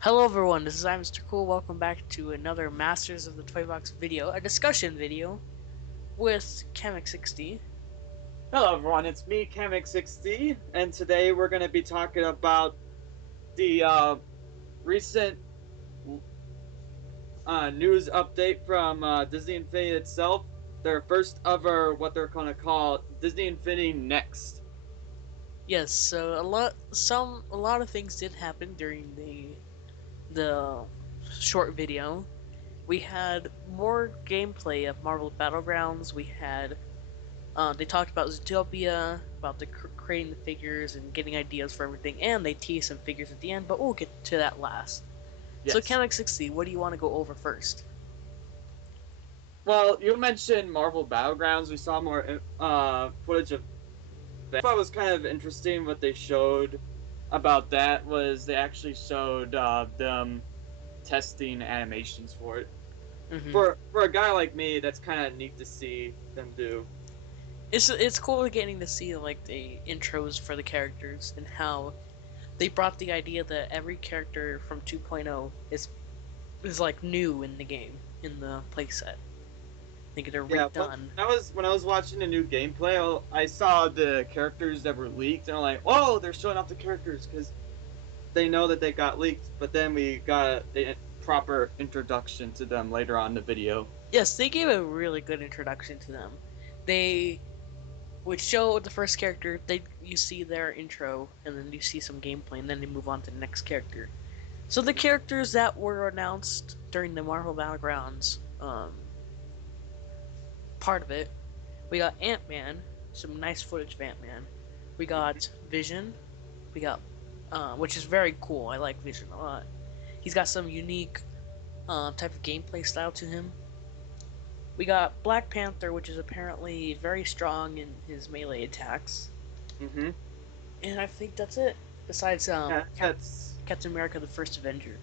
Hello everyone, this is Mr. Cool. Welcome back to another Masters of the Toy Box video, a discussion video with CamX60. Hello everyone, it's me, CamX60, and today we're going to be talking about the recent news update from Disney Infinity itself. Their first ever, what they're going to call Disney Infinity Next. Yes, so a lot of things did happen during the short video. We had more gameplay of Marvel Battlegrounds. We had they talked about Zootopia, about creating the figures and getting ideas for everything, and they teased some figures at the end. But we'll get to that last. So Yes. CamX60, what do you want to go over first? Well, you mentioned Marvel Battlegrounds. We saw more footage of that. I thought it was kind of interesting what they showed about that was they actually showed them testing animations for it. Mm-hmm. For a guy like me, that's kind of neat to see them do. It's cool getting to see like the intros for the characters and how they brought the idea that every character from 2.0 is like new in the game in the playset. I think they're Yeah, redone. when I was watching the new gameplay, I saw the characters that were leaked, and I'm like, oh, they're showing off the characters because they know that they got leaked. But then we got a proper introduction to them later on in the video. Yes, they gave a really good introduction to them. They would show the first character, they you see their intro, and then you see some gameplay, and then they move on to the next character. So the characters that were announced during the Marvel Battlegrounds part of it, we got Ant-Man, some nice footage of Ant-Man. We got Vision. We got, which is very cool. I like Vision a lot. He's got some unique type of gameplay style to him. We got Black Panther, which is apparently very strong in his melee attacks. Mm-hmm. And I think that's it. Besides Yeah, that's Captain America: The First Avenger.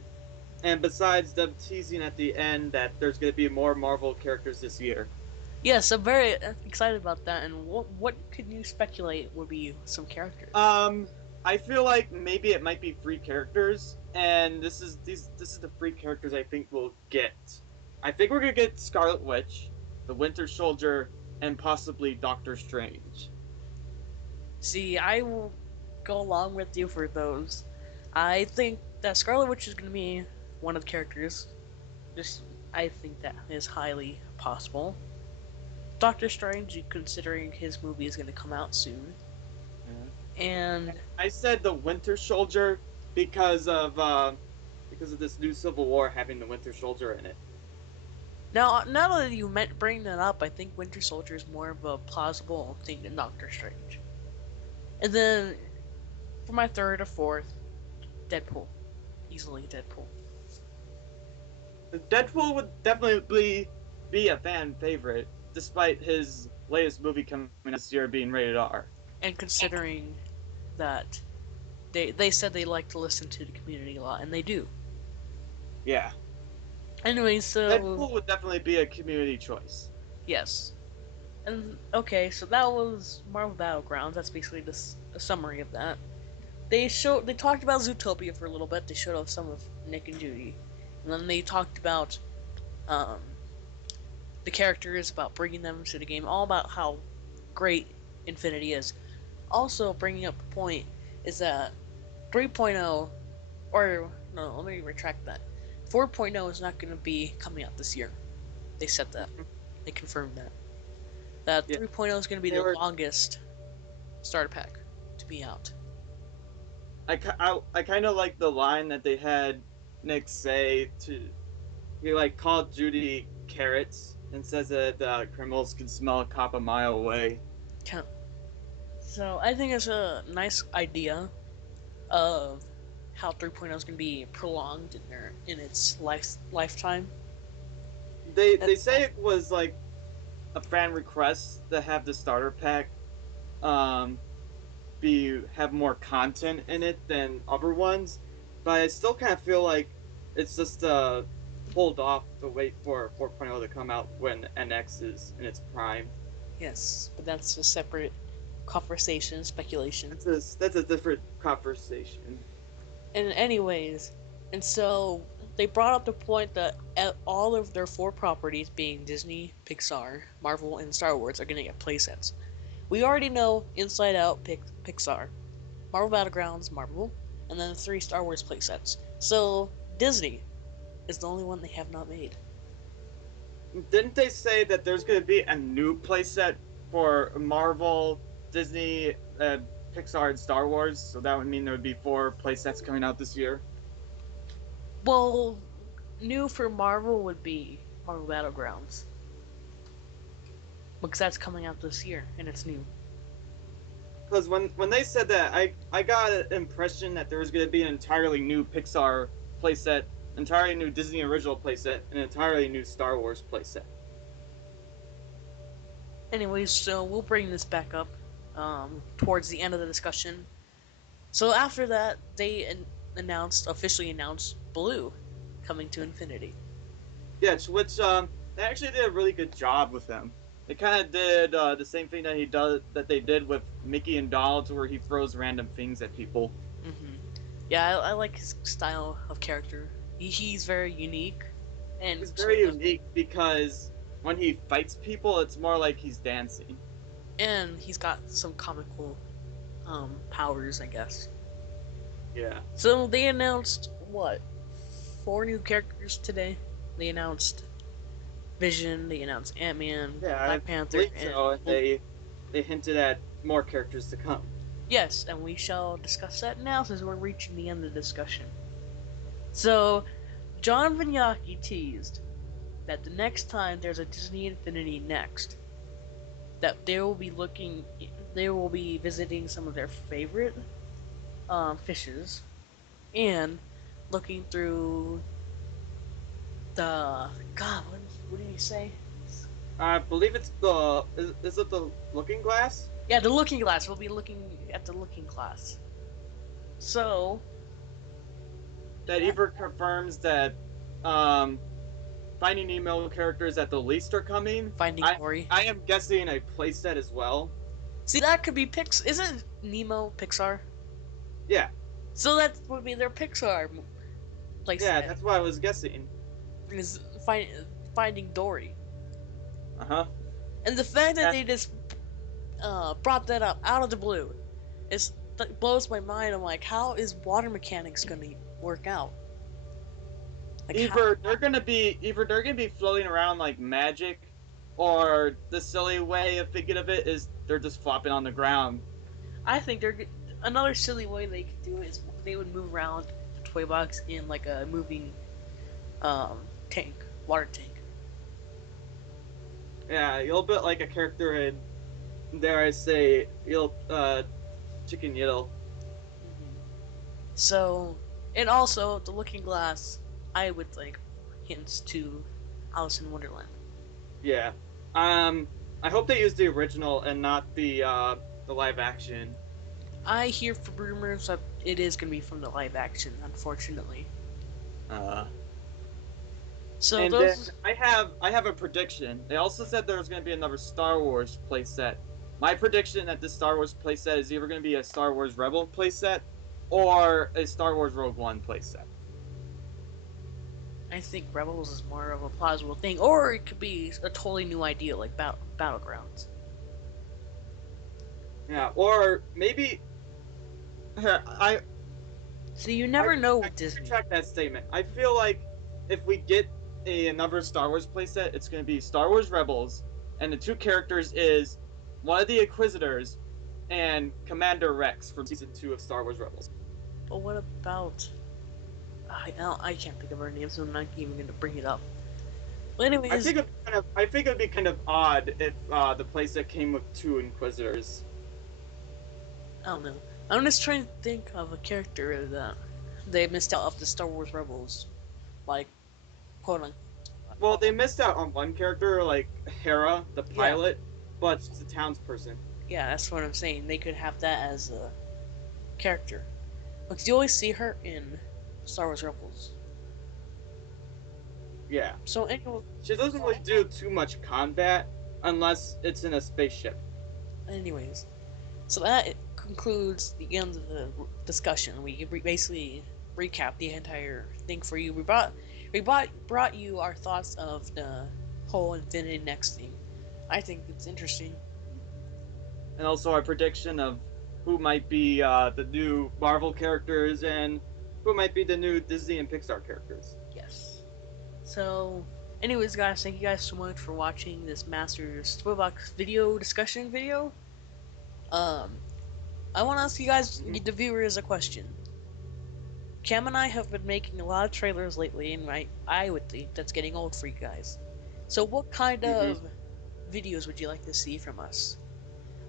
and besides them teasing at the end that there's going to be more Marvel characters this year. Yes, I'm very excited about that. And what could you speculate would be some characters? Um, I feel like maybe it might be free characters, and this is the free characters I think we'll get. I think we're gonna get Scarlet Witch, the Winter Soldier, and possibly Doctor Strange. See, I will go along with you for those. I think that Scarlet Witch is going to be one of the characters. Just, I think that is highly possible. Doctor Strange, considering his movie is going to come out soon, Yeah. and I said the Winter Soldier because of this new Civil War having the Winter Soldier in it. now that you meant bring that up, I think Winter Soldier is more of a plausible thing than Doctor Strange. And then for my third or fourth, Deadpool, easily Deadpool. Deadpool would definitely be a fan favorite, despite his latest movie coming this year being rated R. And considering that they said they like to listen to the community a lot, and they do. Yeah. Anyway, so Deadpool would definitely be a community choice. yes, and okay, so that was Marvel Battlegrounds. That's basically this a summary of that. They talked about Zootopia for a little bit. They showed off some of Nick and Judy, and then they talked about um, the characters, about bringing them to the game, all about how great Infinity is. Also, bringing up the point is that 3.0, or no, let me retract that. 4.0 is not going to be coming out this year. They said that. They confirmed that. That Yeah, 3.0 is going to be they the were. longest starter pack to be out. I kind of like the line that they had Nick say to he like called Judy carrots and says that criminals can smell a cop a mile away. So I think it's a nice idea of how 3.0 is going to be prolonged in its lifetime. That, They say it was like a fan request to have the starter pack um be have more content in it than other ones, but I still kind of feel like it's just hold off to wait for 4.0 to come out when NX is in its prime. yes, but that's a separate conversation, speculation. That's a different conversation. And anyways, And so they brought up the point that all of their four properties, being Disney, Pixar, Marvel, and Star Wars, are going to get playsets. We already know Inside Out, Pixar, Marvel Battlegrounds, Marvel, and then the three Star Wars playsets. So Disney is the only one they have not made. Didn't they say that there's going to be a new playset for Marvel, Disney, Pixar, and Star Wars? So that would mean there would be four playsets coming out this year. Well, new for Marvel would be Marvel Battlegrounds because that's coming out this year and it's new. Because when they said that, I got an impression that there was going to be an entirely new Pixar playset, entirely new Disney original playset, and an entirely new Star Wars playset. Anyways, so we'll bring this back up towards the end of the discussion. So after that, they officially announced Blue coming to Infinity. Yeah, which they actually did a really good job with him. They kind of did the same thing that they did with Mickey and Donald, where he throws random things at people. Hmm. Yeah, I like his style of character. He's very unique, and He's so very unique because when he fights people, it's more like he's dancing. and he's got some comical powers, I guess. Yeah, So they announced what, four new characters today. They announced Vision. They announced Ant Man, yeah, I Black Panther, believe and so. And they hinted at more characters to come. yes, and we shall discuss that now since we're reaching the end of the discussion. So John Vignacchi teased that the next time there's a Disney Infinity next, that they will be visiting some of their favorite fishes and looking through the God. What did he say? I believe it's the is it the Looking Glass Yeah, the Looking Glass. We'll be looking at the Looking Glass. So that that either confirms that um Finding Nemo characters at the least are coming. Finding I Dory. I am guessing a playset as well. See, that could be Pix. Isn't Nemo Pixar? Yeah, So that would be their Pixar yeah, playset. that's what I was guessing. Is Finding Dory, Uh huh. and the fact that That they just brought that up out of the blue is that blows my mind. I'm like, how is water mechanics gonna work out? Like how? either they're gonna be floating around like magic, or the silly way of thinking of it is they're just flopping on the ground. I think they're another silly way they could do it is they would move around the toy box in like a moving tank, water tank. Yeah, you'll bit like a character in, dare I say, you'll Chicken Yiddle. Mm-hmm. So, and also the Looking Glass, I would think hints to Alice in Wonderland. Yeah. Um, I hope they use the original and not the live action. I hear from rumors that it is going to be from the live action, unfortunately. Uh, So and then those, I have a prediction. They also said there was going to be another Star Wars playset. My prediction that this Star Wars playset is either going to be a Star Wars Rebel playset or a Star Wars Rogue One playset. I think Rebels is more of a plausible thing, or it could be a totally new idea like Battlegrounds. Yeah, or maybe I So you I never know I with Disney. retract that statement. I feel like if we get another Star Wars playset, it's going to be Star Wars Rebels, and the two characters is one of the Inquisitors and Commander Rex from season 2 of Star Wars Rebels. But what about? I can't think of her name, so I'm not even going to bring it up. But anyways, I think it'd be kind of odd if the playset came with two Inquisitors. I don't know. I'm just trying to think of a character that they missed out of the Star Wars Rebels, like quote unquote. Well, they missed out on one character, like Hera, the Yeah, pilot, but she's a townsperson. yeah, that's what I'm saying. They could have that as a character because you always see her in Star Wars Rebels. Yeah, So anyway, she doesn't really do too much combat unless it's in a spaceship. anyways, so that concludes the end of the discussion. We basically recap the entire thing for you. We brought you our thoughts of the whole Infinity Next thing. I think it's interesting. And also our prediction of who might be the new Marvel characters and who might be the new Disney and Pixar characters. Yes. So, anyways, guys, thank you guys so much for watching this Masters Toybox video discussion video. Um, I want to ask you guys, Mm-hmm. the viewers, a question. Cam and I have been making a lot of trailers lately, and I would think that's getting old for you guys. So, what kind Mm-hmm. of videos would you like to see from us?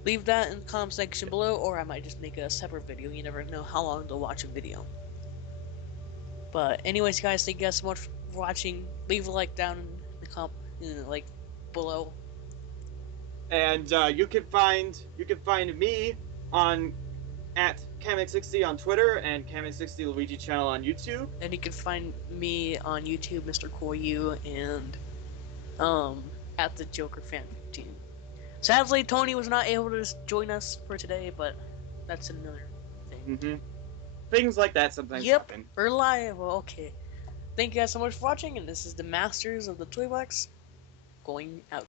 Leave that in the comment section below, or I might just make a separate video. You never know how long to watch a video. But anyways, guys, thank you guys so much for watching. Leave a like down in the like below. And you can find me on at CamX60 on Twitter and CamX60 Luigi channel on YouTube. And you can find me on YouTube, Mr. Koyu, and at the Joker fan team. Sadly, Tony was not able to join us for today, but that's another thing. Mm-hmm. Things like that sometimes Yep, happen. reliable. Okay. Thank you guys so much for watching, and this is the Masters of the Toy Box going out.